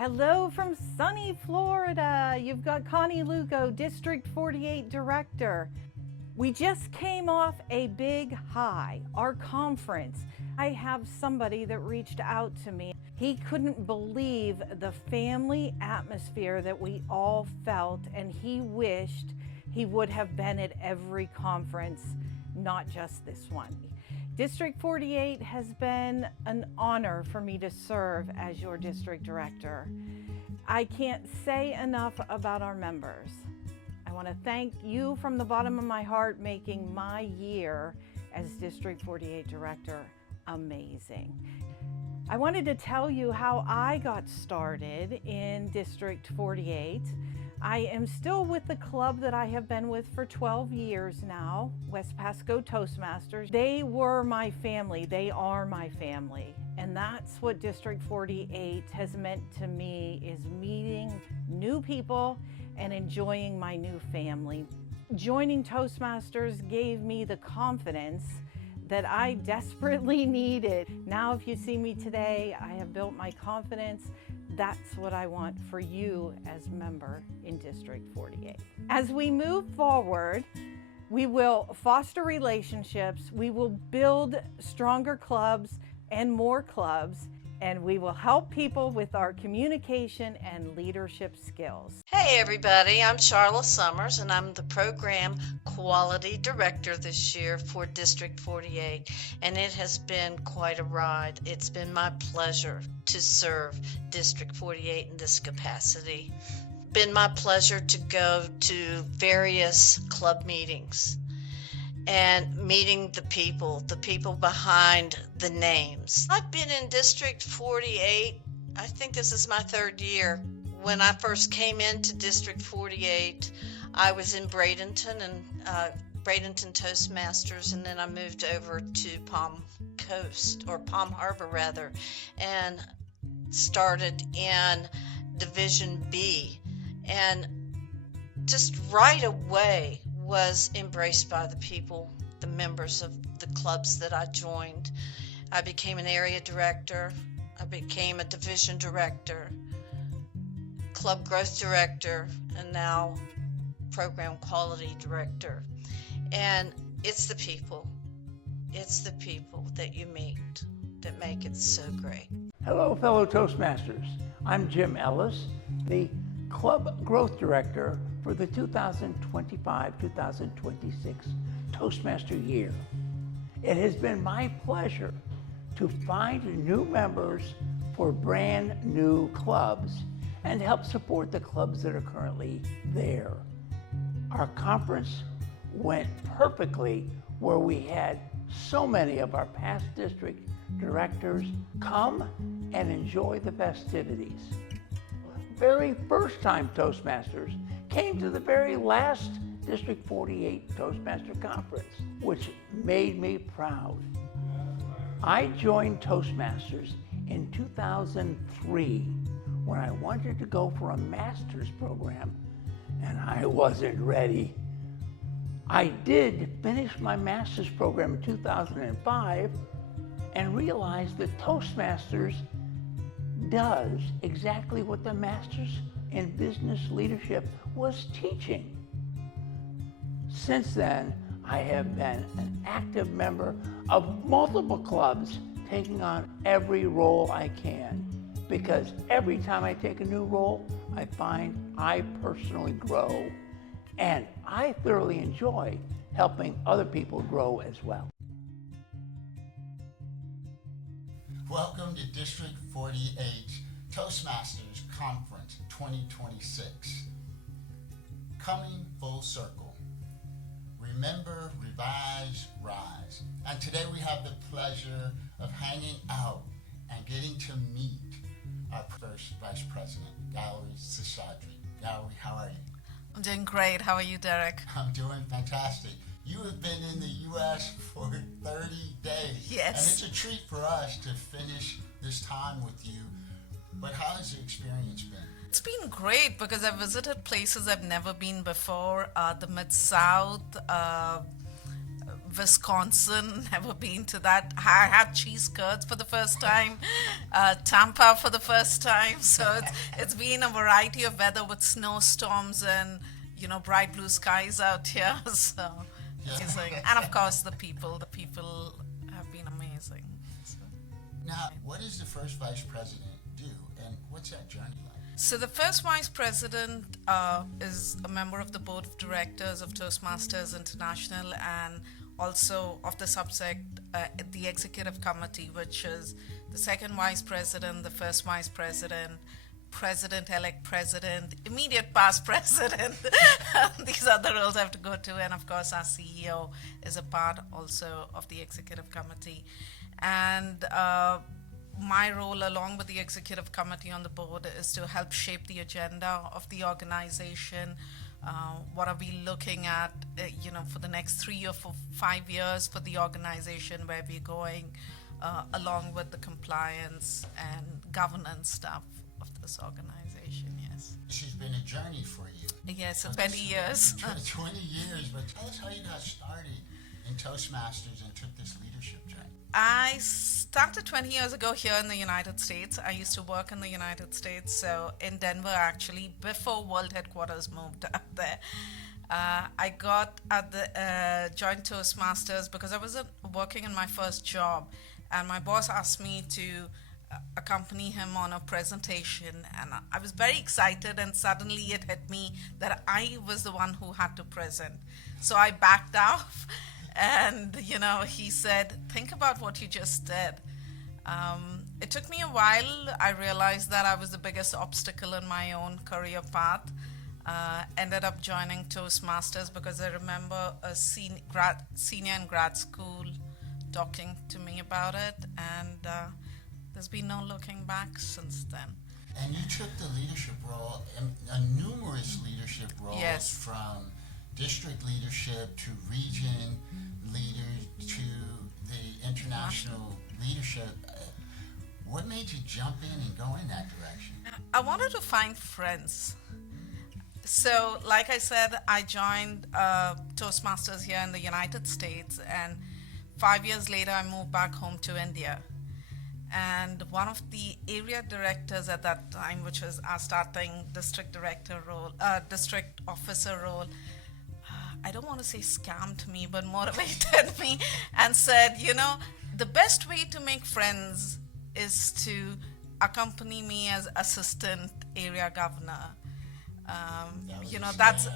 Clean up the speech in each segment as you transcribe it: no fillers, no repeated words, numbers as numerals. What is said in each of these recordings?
Hello from sunny Florida. You've got Connie Lucco, District 48 Director. We just came off a big high, our conference. I have somebody that reached out to me. He couldn't believe the family atmosphere that we all felt, and he wished he would have been at every conference, not just this one. District 48 has been an honor for me to serve as your district director. I can't say enough about our members. I want to thank you from the bottom of my heart, making my year as District 48 director amazing. I wanted to tell you how I got started in District 48. I am still with the club that I have been with for 12 years now, West Pasco Toastmasters. They were my family, they are my family. And that's what District 48 has meant to me, is meeting new people and enjoying my new family. Joining Toastmasters gave me the confidence that I desperately needed. Now, if you see me today, I have built my confidence. That's what I want for you as a member in District 48. As we move forward, we will foster relationships, we will build stronger clubs and more clubs, and we will help people with our communication and leadership skills. Hey everybody, I'm Charla Summers and I'm the program Quality Director this year for District 48, and it has been quite a ride. It's been my pleasure to serve District 48 in this capacity. Been my pleasure to go to various club meetings and meeting the people behind the names. I've been in District 48, I think this is my third year. When I first came into District 48, I was in Bradenton and Bradenton Toastmasters, and then I moved over to Palm Harbor rather, and started in Division B, and just right away was embraced by the people, the members of the clubs that I joined. I became an area director, I became a division director, club growth director, and now program quality director. And it's the people that you meet that make it so great. Hello, fellow Toastmasters. I'm Jim Ellis, the club growth director for the 2025-2026 Toastmaster year. It has been my pleasure to find new members for brand new clubs and help support the clubs that are currently there. Our conference went perfectly, where we had so many of our past district directors come and enjoy the festivities. Very first time Toastmasters came to the very last District 48 Toastmaster Conference, which made me proud. I joined Toastmasters in 2003 when I wanted to go for a master's program, and I wasn't ready. I did finish my master's program in 2005 and realized that Toastmasters does exactly what the Masters in Business Leadership was teaching. Since then, I have been an active member of multiple clubs, taking on every role I can, because every time I take a new role, I find I personally grow, and I thoroughly enjoy helping other people grow as well. Welcome to District 48 Toastmasters Conference 2026. Coming full circle. Remember, revise, rise. And today we have the pleasure of hanging out and getting to meet our first Vice President, Guari Seshadri. Guari, how are you? I'm doing great. How are you, Derek? I'm doing fantastic. You have been in the U.S. for 30 days. Yes. And it's a treat for us to finish this time with you. But how has the experience been? It's been great because I've visited places I've never been before. The Mid-South, Wisconsin, never been to that. I had cheese curds for the first time, Tampa for the first time. So it's been a variety of weather with snowstorms and, bright blue skies out here. So amazing. And of course, the people have been amazing. So. Now, what does the first vice president do, and what's that journey like? So the first vice president is a member of the board of directors of Toastmasters International and also of the subsect, the executive committee, which is the second vice president, the first vice president, president-elect president, immediate past president. These are the roles I have to go to. And of course, our CEO is a part also of the executive committee. And my role, along with the executive committee on the board, is to help shape the agenda of the organization. What are we looking at, for the next 3 or 5 years for the organization, where we're going, along with the compliance and governance stuff of this organization, yes. This has been a journey for you. Yes, 20 years. 20 years, but tell us how you got started in Toastmasters and took this leadership journey. I started 20 years ago here in the United States. I used to work in the United States, so in Denver actually, before World Headquarters moved up there. I got at the joined Toastmasters because I was working in my first job, and my boss asked me to accompany him on a presentation, and I was very excited, and suddenly it hit me that I was the one who had to present. So I backed off. And, he said, think about what you just did. It took me a while. I realized that I was the biggest obstacle in my own career path. Ended up joining Toastmasters because I remember a senior in grad school talking to me about it. And there's been no looking back since then. And you took the leadership role, numerous leadership roles, yes. From district leadership to region leaders to the international leadership. What made you jump in and go in that direction? I wanted to find friends. So, like I said, I joined Toastmasters here in the United States, and 5 years later, I moved back home to India. And one of the area directors at that time, which was our starting district director role, district officer role, I don't want to say scammed me, but motivated me and said, the best way to make friends is to accompany me as assistant area governor. That's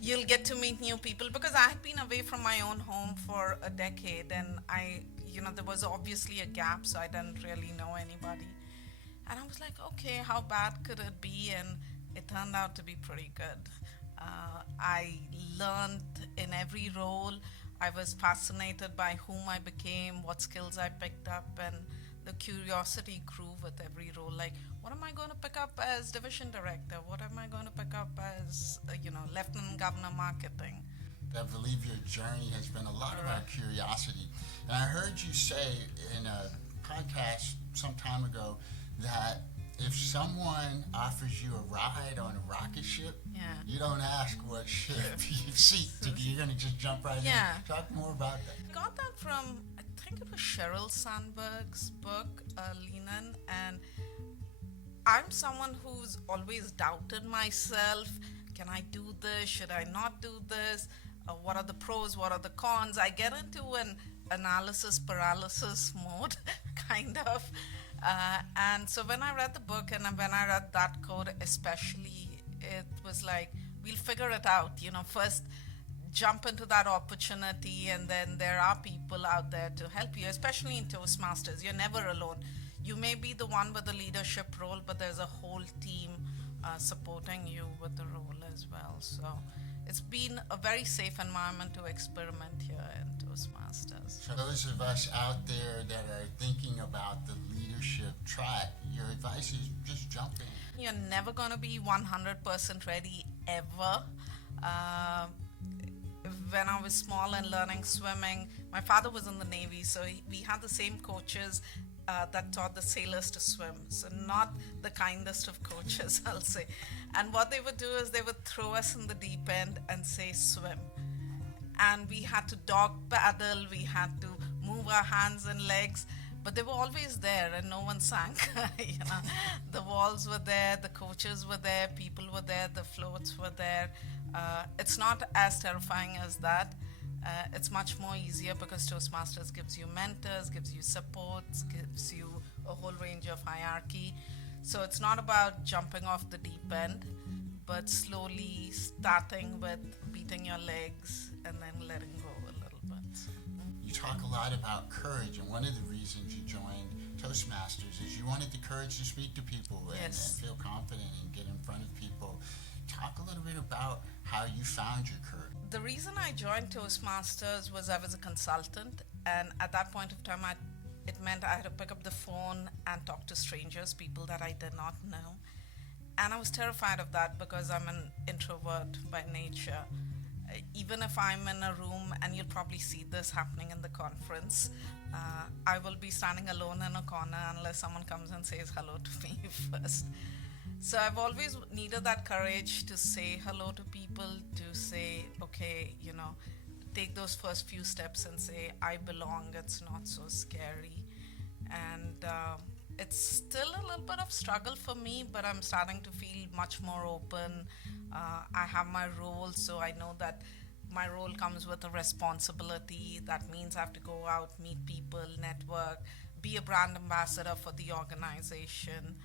you'll get to meet new people, because I had been away from my own home for a decade, and there was obviously a gap, so I didn't really know anybody. And I was like, okay, how bad could it be? And it turned out to be pretty good. I learned in every role. I was fascinated by whom I became, what skills I picked up, and the curiosity grew with every role. Like, what am I going to pick up as division director? What am I going to pick up as, lieutenant governor marketing? I believe your journey has been a lot about curiosity. And I heard you say in a podcast some time ago that if someone offers you a ride on a rocket ship, you don't ask what ship you seat to be. You're going to just jump right in. Talk more about that. I got that from, I think it was Sheryl Sandberg's book, Lean. And I'm someone who's always doubted myself. Can I do this? Should I not do this? What are the pros? What are the cons? I get into an analysis paralysis mode, kind of. And so when I read the book and when I read that quote especially, it was like, we'll figure it out. First jump into that opportunity, and then there are people out there to help you, especially in Toastmasters. You're never alone. You may be the one with the leadership role, but there's a whole team supporting you with the role as well. So it's been a very safe environment to experiment here in Toastmasters. So those of us out there that are thinking about the leadership track, your advice is just jump in. You're never going to be 100% ready ever. When I was small and learning swimming, my father was in the Navy, so we had the same coaches that taught the sailors to swim. So not the kindest of coaches, I'll say. And what they would do is they would throw us in the deep end and say swim. and we had to dog paddle, we had to move our hands and legs, but they were always there and no one sank. The walls were there, the coaches were there, people were there, the floats were there. It's not as terrifying as that. It's much more easier because Toastmasters gives you mentors, gives you supports, gives you a whole range of hierarchy. So it's not about jumping off the deep end, but slowly starting with beating your legs and then letting go a little bit. You talk a lot about courage, and one of the reasons you joined Toastmasters is you wanted the courage to speak to people and Yes. feel confident and get in front of people. Talk a little bit about how you found your courage. The reason I joined Toastmasters was I was a consultant, and at that point of time, it meant I had to pick up the phone and talk to strangers, people that I did not know. And I was terrified of that because I'm an introvert by nature. Even if I'm in a room, and you'll probably see this happening in the conference, I will be standing alone in a corner unless someone comes and says hello to me first. So I've always needed that courage to say hello to people, to say, okay, take those first few steps and say, I belong, it's not so scary. And it's still a little bit of struggle for me, but I'm starting to feel much more open. I have my role, so I know that my role comes with a responsibility. That means I have to go out, meet people, network, be a brand ambassador for the organization.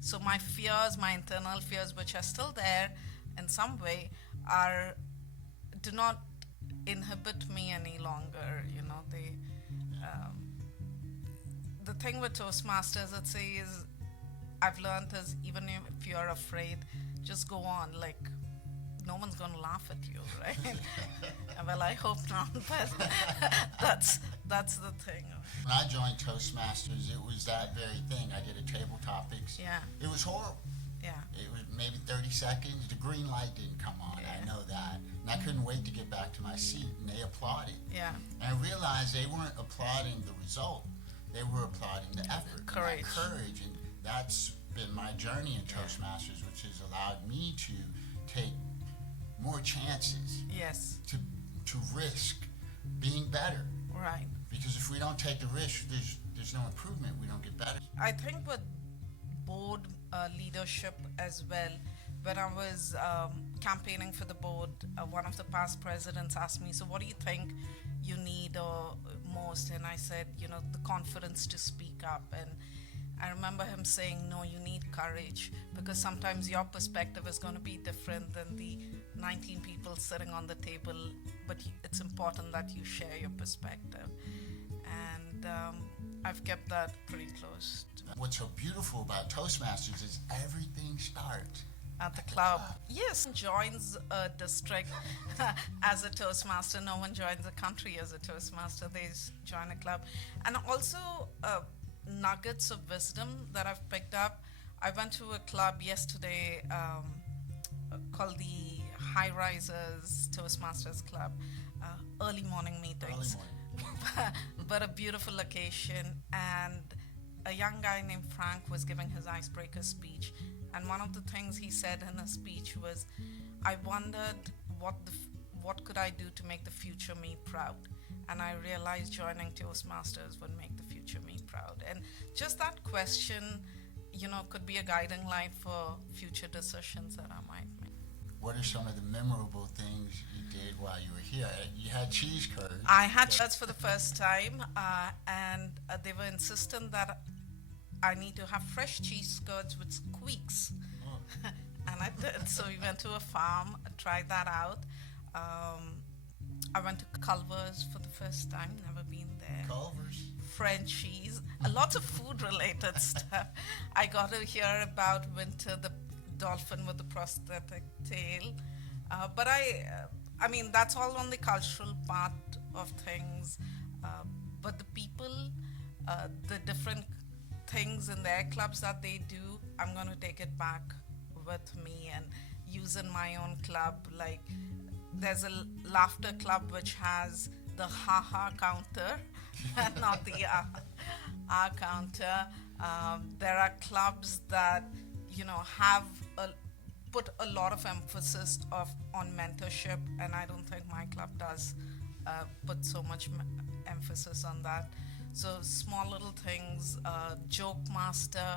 So my fears, my internal fears, which are still there in some way, do not inhibit me any longer. The thing with Toastmasters, I'd say, is I've learned is even if you're afraid, just go on. Like, no one's going to laugh at you, right? Well, I hope not, but that's the thing. When I joined Toastmasters, it was that very thing. I did a table topics. Yeah. It was horrible. Yeah. It was maybe 30 seconds. The green light didn't come on. Yeah. I know that. And I couldn't wait to get back to my seat, and they applauded. Yeah. And I realized they weren't applauding the result. They were applauding the effort. and that Courage. courage. And that's been my journey in Toastmasters, which has allowed me to take more chances, Yes. to risk being better. Right. Because if we don't take the risk, there's no improvement. We don't get better. I think with board leadership as well, when I was campaigning for the board, one of the past presidents asked me, so what do you think you need most? And I said, the confidence to speak up. And I remember him saying, no, you need courage, because sometimes your perspective is going to be different than the 19 people sitting on the table, but it's important that you share your perspective. And I've kept that pretty close What's so beautiful about Toastmasters is everything starts at the club. Yes, joins a district as a Toastmaster. No one joins a country as a Toastmaster. They join a club. And also nuggets of wisdom that I've picked up. I went to a club yesterday called the High Risers Toastmasters Club, early morning meetings. But a beautiful location, and a young guy named Frank was giving his icebreaker speech, and one of the things he said in his speech was, I wondered what could I do to make the future me proud, and I realized joining Toastmasters would make the future me proud. And just that question, could be a guiding light for future decisions that I might make. What are some of the memorable things you did while you were here? You had cheese curds. I had shirts for the first time, and they were insistent that I need to have fresh cheese curds with squeaks. Oh. And I did. So we went to a farm, tried that out. I went to Culver's for the first time, never been there. Culver's. Frenchies, lots of food-related stuff. I got to hear about Winter, the dolphin with the prosthetic tail. But I mean, that's all on the cultural part of things. But the people, the different things in their clubs that they do, I'm going to take it back with me and use in my own club. Like, there's a laughter club which has the ha-ha counter, not the ah counter. There are clubs that, have a put a lot of emphasis on mentorship, and I don't think my club does put so much emphasis on that. So small little things, joke master.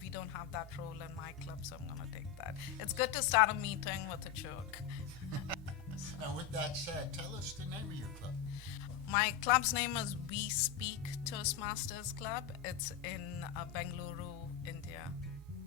We don't have that role in my club, so I'm gonna take that. It's good to start a meeting with a joke. And with that said, tell us the name of your club. My club's name is We Speak Toastmasters Club. It's in Bengaluru, India,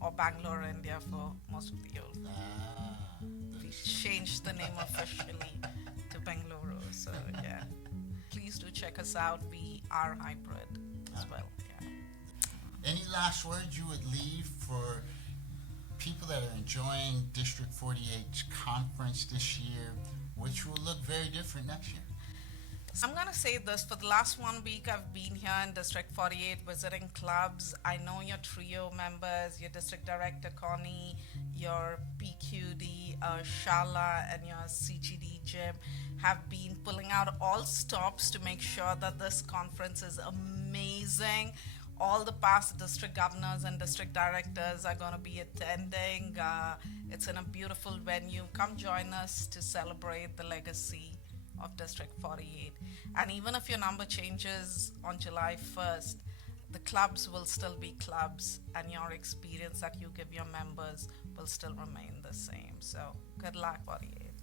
or Bangalore, India for most of the youth. We changed the name officially to Bengaluru, so yeah. Please do check us out. We are hybrid as well. Yeah. Any last words you would leave for people that are enjoying District 48's conference this year, which will look very different next year? I'm going to say this. For the last 1 week, I've been here in District 48 visiting clubs. I know your trio members, your District Director Connie, your PQD Charla, and your CGD Jim have been pulling out all stops to make sure that this conference is amazing. All the past district governors and district directors are going to be attending. It's in a beautiful venue. Come join us to celebrate the legacy of District 48. And even if your number changes on July 1st, the clubs will still be clubs, and your experience that you give your members will still remain the same. So good luck, 48.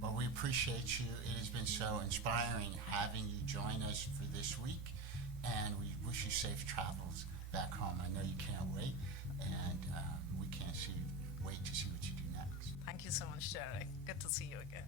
Well, we appreciate you. It has been so inspiring having you join us for this week, and we wish you safe travels back home. I know you can't wait, and we can't wait to see what you do next. Thank you so much, Derek. Good to see you again.